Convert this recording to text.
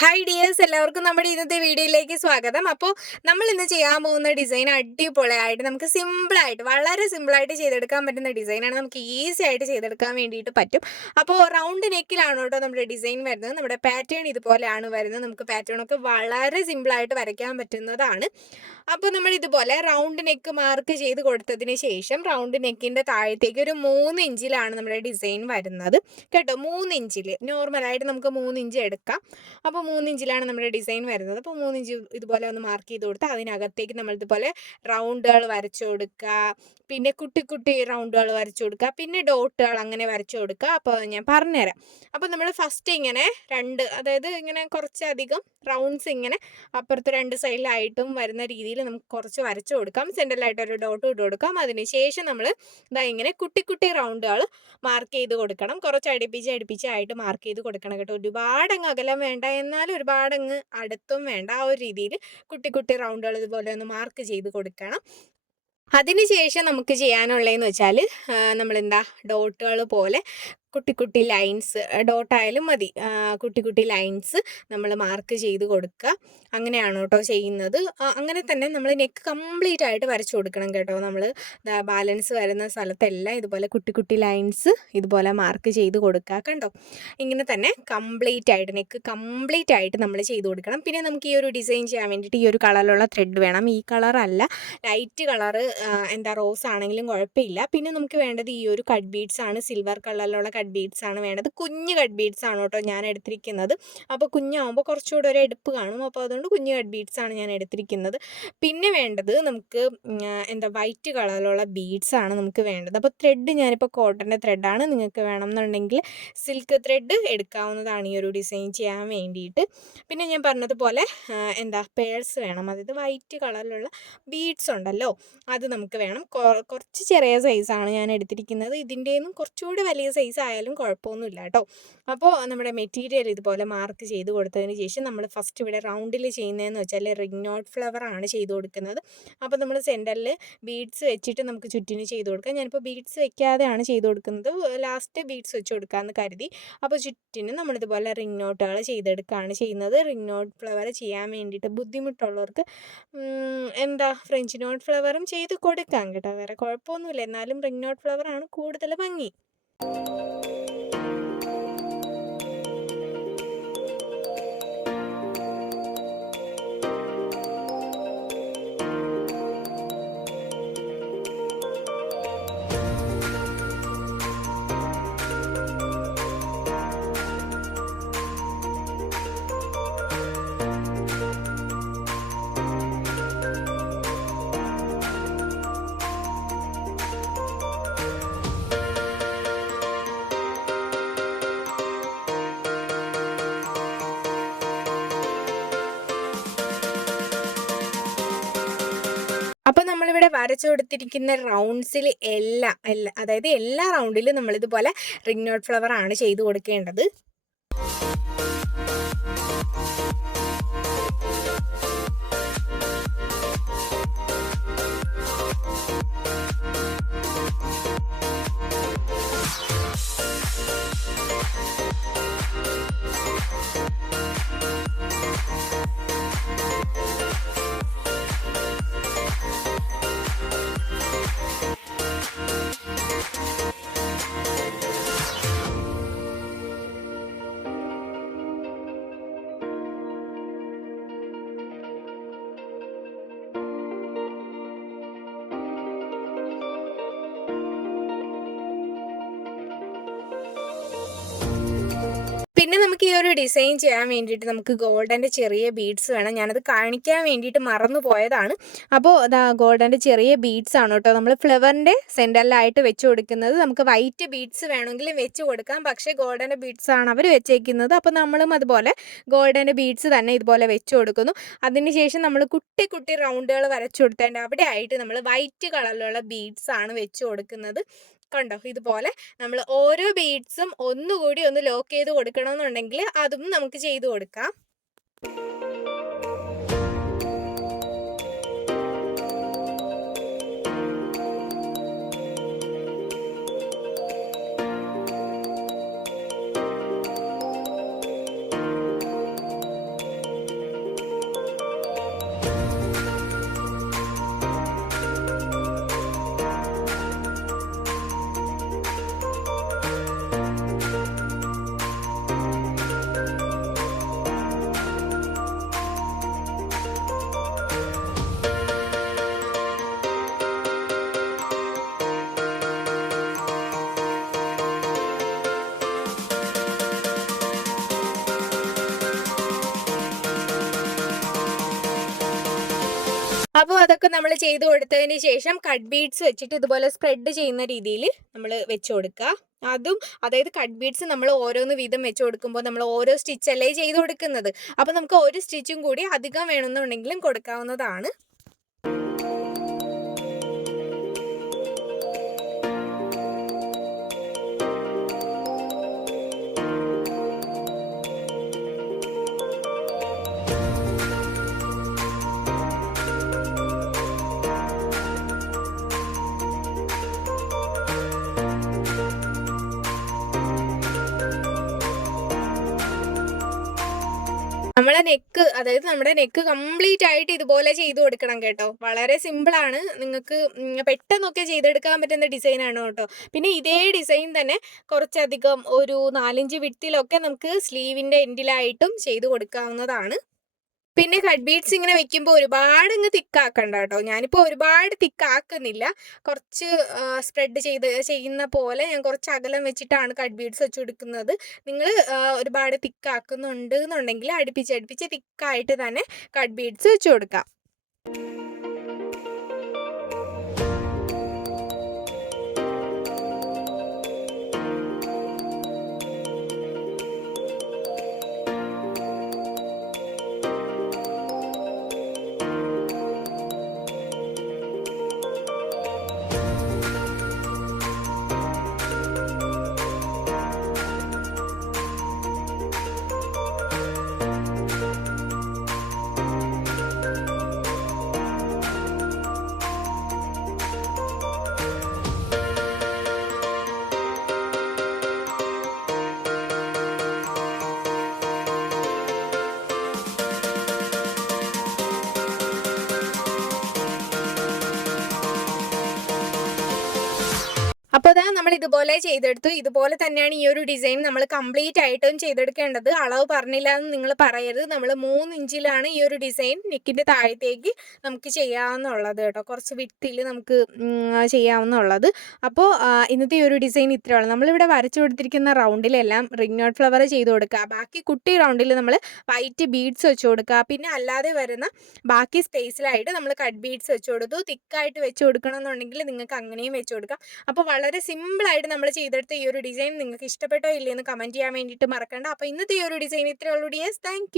Hi dears എല്ലാവർക്കും നമ്മുടെ ഇന്നത്തെ വീഡിയോയിലേക്ക് സ്വാഗതം. അപ്പോൾ നമ്മൾ ഇന്ന് ചെയ്യാൻ പോകുന്ന ഡിസൈൻ അടിപൊളിയായിട്ട് നമുക്ക് സിമ്പിളായിട്ട് വളരെ സിമ്പിളായിട്ട് ചെയ്തെടുക്കാൻ പറ്റുന്ന ഡിസൈനാണ് നമുക്ക് ഈസി ആയിട്ട് ചെയ്തെടുക്കാൻ വേണ്ടിയിട്ട് പറ്റും. അപ്പോൾ റൗണ്ട് നെക്കിലാണ് കേട്ടോ നമ്മുടെ ഡിസൈൻ വരുന്നത്. നമ്മുടെ പാറ്റേൺ ഇതുപോലെയാണ് വരുന്നത്. നമുക്ക് പാറ്റേൺ ഒക്കെ വളരെ സിമ്പിളായിട്ട് വരയ്ക്കാൻ പറ്റുന്നതാണ്. അപ്പോൾ നമ്മൾ ഇതുപോലെ റൗണ്ട് നെക്ക് മാർക്ക് ചെയ്ത് കൊടുത്തതിന് ശേഷം റൗണ്ട് നെക്കിന്റെ താഴത്തേക്ക് ഒരു മൂന്ന് ഇഞ്ചിലാണ് നമ്മുടെ ഡിസൈൻ വരുന്നത്. കേട്ടോ മൂന്ന് ഇഞ്ചിൽ നോർമലായിട്ട് നമുക്ക് മൂന്ന് ഇഞ്ച് എടുക്കാം. അപ്പോൾ മൂന്ന് ഇഞ്ചിലാണ് നമ്മുടെ ഡിസൈൻ വരുന്നത്. അപ്പോൾ മൂന്നിഞ്ച് ഇതുപോലെ ഒന്ന് മാർക്ക് ചെയ്ത് കൊടുത്ത് അതിനകത്തേക്ക് നമ്മൾ ഇതുപോലെ റൗണ്ടുകൾ വരച്ചു കൊടുക്കുക. പിന്നെ കുട്ടി കുട്ടി റൗണ്ടുകൾ വരച്ചു കൊടുക്കുക. പിന്നെ ഡോട്ടുകൾ അങ്ങനെ വരച്ചു കൊടുക്കുക. അപ്പോൾ ഞാൻ പറഞ്ഞുതരാം. അപ്പോൾ നമ്മൾ ഫസ്റ്റ് ഇങ്ങനെ രണ്ട് അതായത് ഇങ്ങനെ കുറച്ചധികം റൗണ്ട്സ് ഇങ്ങനെ അപ്പുറത്ത് രണ്ട് സൈഡിലായിട്ടും വരുന്ന രീതിയിൽ നമുക്ക് കുറച്ച് വരച്ചു കൊടുക്കാം. സെന്ററിലായിട്ട് ഒരു ഡോട്ട് ഇട്ട് കൊടുക്കാം. അതിനുശേഷം നമ്മൾ ഇതാ ഇങ്ങനെ കുട്ടി കുട്ടി റൗണ്ടുകൾ മാർക്ക് ചെയ്ത് കൊടുക്കണം. കുറച്ച് അടുപ്പിച്ച് അടുപ്പിച്ചായിട്ട് മാർക്ക് ചെയ്ത് കൊടുക്കണം കേട്ടോ. ഒരുപാട് അങ്ങ് അകലം വേണ്ട എന്നാൽ ഒരുപാട് അങ്ങ് അടുത്തും വേണ്ട ആ ഒരു രീതിയിൽ കുട്ടി കുട്ടി റൗണ്ടുകൾ ഇതുപോലെ ഒന്ന് മാർക്ക് ചെയ്ത് കൊടുക്കണം. അതിനുശേഷം നമുക്ക് ചെയ്യാനുള്ളതെന്ന് വെച്ചാൽ നമ്മളെന്താ ഡോട്ടുകൾ പോലെ കുട്ടി കുട്ടി ലൈൻസ് ഡോട്ടായാലും മതി. കുട്ടി കുട്ടി ലൈൻസ് നമ്മൾ മാർക്ക് ചെയ്ത് കൊടുക്കുക. അങ്ങനെയാണ് കേട്ടോ ചെയ്യുന്നത്. അങ്ങനെ തന്നെ നമ്മൾ നെക്ക് കംപ്ലീറ്റ് ആയിട്ട് വരച്ചു കൊടുക്കണം കേട്ടോ. നമ്മൾ ബാലൻസ് വരുന്ന സ്ഥലത്തെല്ലാം ഇതുപോലെ കുട്ടി കുട്ടി ലൈൻസ് ഇതുപോലെ മാർക്ക് ചെയ്ത് കൊടുക്കുക കണ്ടോ? ഇങ്ങനെ തന്നെ കംപ്ലീറ്റ് ആയിട്ട് നെക്ക് കംപ്ലീറ്റ് ആയിട്ട് നമ്മൾ ചെയ്ത് കൊടുക്കണം. പിന്നെ നമുക്ക് ഈ ഒരു ഡിസൈൻ ചെയ്യാൻ വേണ്ടിയിട്ട് ഈ ഒരു കളറിലുള്ള ത്രെഡ് വേണം. ഈ കളറല്ല ലൈറ്റ് കളറ് എന്താ റോസ് ആണെങ്കിലും കുഴപ്പമില്ല. പിന്നെ നമുക്ക് വേണ്ടത് ഈ ഒരു കഡ് ബീഡ്സ് ആണ്. സിൽവർ കളറിലുള്ള കട്ട് ബീഡ്സ് ആണ് വേണ്ടത്. കുഞ്ഞ് കട്ട് ബീഡ്സ് ആണ് കേട്ടോ ഞാൻ എടുത്തിരിക്കുന്നത്. അപ്പോൾ കുഞ്ഞാവുമ്പോൾ കുറച്ചുകൂടെ ഒരു എടുപ്പ് കാണും. അപ്പോൾ അതുകൊണ്ട് കുഞ്ഞ് കട്ട് ബീഡ്സ് ആണ് ഞാൻ എടുത്തിരിക്കുന്നത്. പിന്നെ വേണ്ടത് നമുക്ക് എന്താ വൈറ്റ് കളറിലുള്ള ബീഡ്സ് ആണ് നമുക്ക് വേണ്ടത്. അപ്പോൾ ത്രെഡ് ഞാനിപ്പോൾ കോട്ടന്റെ ത്രെഡാണ് നിങ്ങൾക്ക് വേണമെന്നുണ്ടെങ്കിൽ സിൽക്ക് ത്രെഡ് എടുക്കാവുന്നതാണ് ഈ ഒരു ഡിസൈൻ ചെയ്യാൻ വേണ്ടിയിട്ട്. പിന്നെ ഞാൻ പറഞ്ഞതുപോലെ എന്താ പേഴ്സ് വേണം. അതായത് വൈറ്റ് കളറിലുള്ള ബീഡ്സ് ഉണ്ടല്ലോ അത് നമുക്ക് വേണം. കുറച്ച് ചെറിയ സൈസാണ് ഞാൻ എടുത്തിരിക്കുന്നത്. ഇതിന്റെയൊന്നും കുറച്ചുകൂടി വലിയ സൈസ് ആയാലും കുഴപ്പമൊന്നുമില്ല കേട്ടോ. അപ്പോൾ നമ്മുടെ മെറ്റീരിയൽ ഇതുപോലെ മാർക്ക് ചെയ്ത് കൊടുത്തതിന് ശേഷം നമ്മൾ ഫസ്റ്റ് ഇവിടെ റൗണ്ടിൽ ചെയ്യുന്നതെന്ന് വെച്ചാൽ റിംഗ് നോട്ട് ഫ്ലവർ ആണ് ചെയ്ത് കൊടുക്കുന്നത്. അപ്പോൾ നമ്മൾ സെന്ററിൽ ബീഡ്സ് വെച്ചിട്ട് നമുക്ക് ചുറ്റിന് ചെയ്ത് കൊടുക്കാം. ഞാനിപ്പോൾ ബീഡ്സ് വെക്കാതെയാണ് ചെയ്ത് കൊടുക്കുന്നത്. ലാസ്റ്റ് ബീഡ്സ് വെച്ച് കൊടുക്കാമെന്ന് കരുതി. അപ്പോൾ ചുറ്റിന് നമ്മളിതുപോലെ റിംഗ് നോട്ടുകൾ ചെയ്തെടുക്കുകയാണ് ചെയ്യുന്നത്. റിംഗ് നോട്ട് ഫ്ലവർ ചെയ്യാൻ വേണ്ടിയിട്ട് ബുദ്ധിമുട്ടുള്ളവർക്ക് എന്താ ഫ്രഞ്ച് നോട്ട് ഫ്ലവറും ചെയ്ത് കൊടുക്കാം കേട്ടോ. വേറെ കുഴപ്പമൊന്നുമില്ല. എന്നാലും റിംഗ് നോട്ട് ഫ്ലവറാണ് കൂടുതൽ ഭംഗി. അപ്പോൾ വരച്ചു കൊടുത്തിരിക്കുന്ന റൗണ്ട്സിൽ എല്ലാ എല്ലാ അതായത് എല്ലാ റൗണ്ടിലും നമ്മളിതുപോലെ റിംഗ് നോട്ട് ഫ്ലവർ ആണ് ചെയ്ത് കൊടുക്കേണ്ടത്. നമുക്ക് ഈ ഒരു ഡിസൈൻ ചെയ്യാൻ വേണ്ടിയിട്ട് നമുക്ക് ഗോൾഡന്റെ ചെറിയ ബീഡ്സ് വേണം. ഞാനത് കാണിക്കാൻ വേണ്ടിയിട്ട് മറന്നു പോയതാണ്. അപ്പോൾ അതാ ഗോൾഡന്റെ ചെറിയ ബീഡ്സ് ആണ് കേട്ടോ. നമ്മൾ ഫ്ലവറിന്റെ സെന്ററിലായിട്ട് വെച്ച് കൊടുക്കുന്നത്. നമുക്ക് വൈറ്റ് ബീഡ്സ് വേണമെങ്കിൽ വെച്ച് കൊടുക്കാം. പക്ഷേ ഗോൾഡന്റെ ബീഡ്സ് ആണ് അവർ വെച്ചേക്കുന്നത്. അപ്പോൾ നമ്മളും അതുപോലെ ഗോൾഡന്റെ ബീഡ്സ് തന്നെ ഇതുപോലെ വെച്ച് കൊടുക്കുന്നു. അതിനുശേഷം നമ്മൾ കുട്ടി കുട്ടി റൗണ്ടുകൾ വരച്ചു കൊടുത്തതിന്റെ അവിടെ ആയിട്ട് നമ്മൾ വൈറ്റ് കളറിലുള്ള ബീഡ്സ് ആണ് വെച്ച് കൊടുക്കുന്നത്. കണ്ടോ? ഇതുപോലെ നമ്മൾ ഓരോ ബീഡ്സും ഒന്നുകൂടി ഒന്ന് ലോക്ക് ചെയ്ത് കൊടുക്കണമെന്നുണ്ടെങ്കിൽ അതും നമുക്ക് ചെയ്തു കൊടുക്കാം. നമ്മൾ ചെയ്ത് കൊടുത്തതിന് ശേഷം കട്ട് ബീഡ്സ് വെച്ചിട്ട് ഇതുപോലെ സ്പ്രെഡ് ചെയ്യുന്ന രീതിയിൽ നമ്മൾ വെച്ച് കൊടുക്കുക അതും അതായത് കട്ട് ബീഡ്സ് നമ്മൾ ഓരോന്ന് വീതം വെച്ച് കൊടുക്കുമ്പോൾ നമ്മൾ ഓരോ സ്റ്റിച്ചല്ലേ ചെയ്ത് കൊടുക്കുന്നത്. അപ്പോൾ നമുക്ക് ഒരു സ്റ്റിച്ചും കൂടി അധികം വേണമെന്നുണ്ടെങ്കിലും കൊടുക്കാവുന്നതാണ്. നമ്മളെ നെക്ക് അതായത് നമ്മുടെ നെക്ക് കംപ്ലീറ്റ് ആയിട്ട് ഇതുപോലെ ചെയ്തു കൊടുക്കണം കേട്ടോ. വളരെ സിമ്പിൾ ആണ്. നിങ്ങൾക്ക് പെട്ടെന്നൊക്കെ ചെയ്തെടുക്കാൻ പറ്റുന്ന ഡിസൈനാണ് കേട്ടോ. പിന്നെ ഇതേ ഡിസൈൻ തന്നെ കുറച്ചധികം ഒരു നാലഞ്ച് വിട്ടിലൊക്കെ നമുക്ക് സ്ലീവിന്റെ എൻഡിലായിട്ടും ചെയ്തു കൊടുക്കാവുന്നതാണ്. പിന്നെ കട്ട് ബീഡ്സ് ഇങ്ങനെ വെക്കുമ്പോൾ ഒരുപാട് അങ്ങ് തിക്കാക്കണ്ട കേട്ടോ ഞാനിപ്പോൾ ഒരുപാട് തിക്കാക്കുന്നില്ല. കുറച്ച് സ്പ്രെഡ് ചെയ്ത് ചെയ്യുന്ന പോലെ ഞാൻ കുറച്ച് അകലം വെച്ചിട്ടാണ് കട്ട് ബീഡ്സ് വെച്ച് കൊടുക്കുന്നത് നിങ്ങൾ ഒരുപാട് തിക്കാക്കുന്നുണ്ട് എന്നുണ്ടെങ്കിൽ അടുപ്പിച്ച് അടുപ്പിച്ച് തിക്കായിട്ട് തന്നെ കട്ട് ബീഡ്സ് വെച്ച് കൊടുക്കാം. ഇതുപോലെ ചെയ്തെടുത്തു. ഇതുപോലെ തന്നെയാണ് ഈ ഒരു ഡിസൈൻ നമ്മൾ കംപ്ലീറ്റ് ആയിട്ടും ചെയ്തെടുക്കേണ്ടത്. അളവ് പറഞ്ഞില്ല എന്ന് നിങ്ങൾ പറയരുത്. നമ്മൾ മൂന്ന് ഇഞ്ചിലാണ് ഈ ഒരു ഡിസൈൻ നെക്കിന്റെ താഴത്തേക്ക് നമുക്ക് ചെയ്യാവുന്നുള്ളത് കേട്ടോ. കുറച്ച് വിട്ടിൽ നമുക്ക് ചെയ്യാവുന്നുള്ളത്. അപ്പോൾ ഇന്നത്തെ ഈ ഒരു ഡിസൈൻ ഇത്രയുള്ളൂ നമ്മളിവിടെ വരച്ചു കൊടുത്തിരിക്കുന്ന റൗണ്ടിലെല്ലാം റിംഗ് നോട്ട് ഫ്ലവർ ചെയ്ത് കൊടുക്കുക. ബാക്കി കുട്ടി റൗണ്ടിൽ നമ്മൾ വൈറ്റ് ബീഡ്സ് വെച്ച് കൊടുക്കുക. പിന്നെ അല്ലാതെ വരുന്ന ബാക്കി സ്പേസിലായിട്ട് നമ്മൾ കട്ട് ബീഡ്സ് വെച്ച് കൊടുത്തു. തിക്കായിട്ട് വെച്ച് കൊടുക്കണം എന്നുണ്ടെങ്കിൽ നിങ്ങൾക്ക് അങ്ങനെയും വെച്ച് കൊടുക്കാം. അപ്പോൾ വളരെ സിമ്പിളായിട്ട് നമ്മൾ ചെയ്തെടുത്ത ഈ ഒരു ഡിസൈൻ നിങ്ങൾക്ക് ഇഷ്ടപ്പെട്ടോ ഇല്ലയെന്ന് കമന്റ് ചെയ്യാൻ വേണ്ടിയിട്ട് മറക്കണ്ട. അപ്പോൾ ഇന്നത്തെ ഈ ഒരു ഡിസൈൻ ഇത്രയേ ഉള്ളൂ ഡിയേഴ്സ്. താങ്ക്